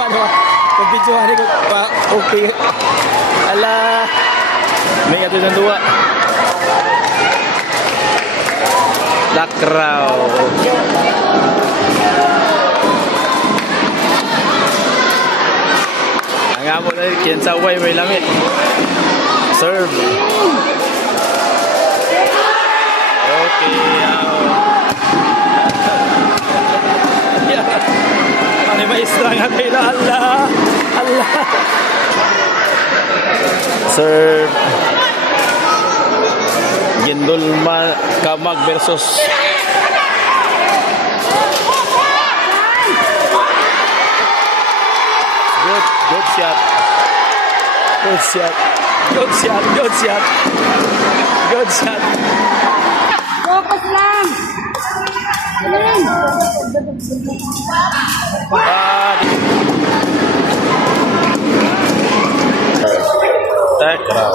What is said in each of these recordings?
ano, pag-videohan ko pa, okay. Ala, may ato ng duwa. Lakraw. Ang amo na rin, sa way, may lamit. Serve. Okay, ano maestra nga kayo na, Allah. Allah. Serve. Gindol Kamag versus good shot. Good shot. Good shot. Good shot. Good shot. Focus lang. Galing. Takraw.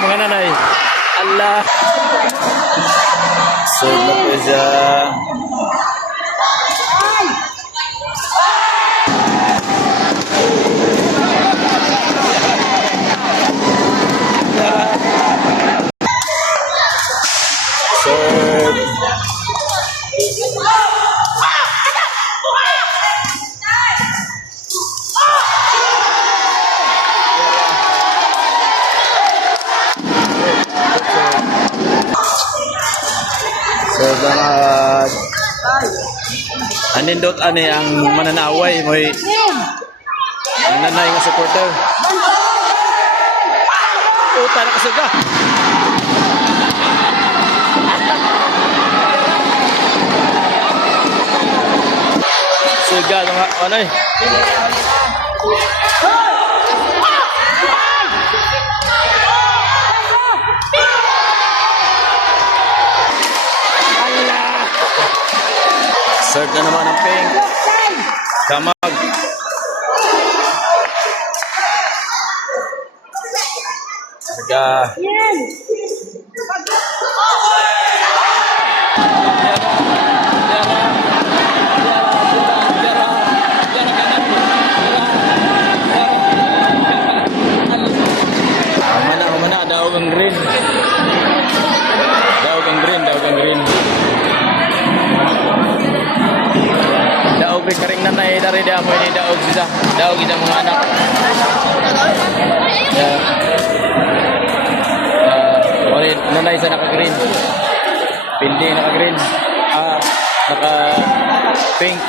Mga nanay. Allah. Serve na po siya. Serve. So, bangat. Anindot ani ang mananaway mo ang nanay nga supporter. Uta na kasuga. Suga nga anay. Serve na naman ang pink. Kamag. Saga. Mana daog ang green. Daog ang green. Daog rin karing nanay dari dia mo ini daog sisa. Daog kita mga anak. Wali nanay sa naka-green. Pindi naka-green. Naka-pink.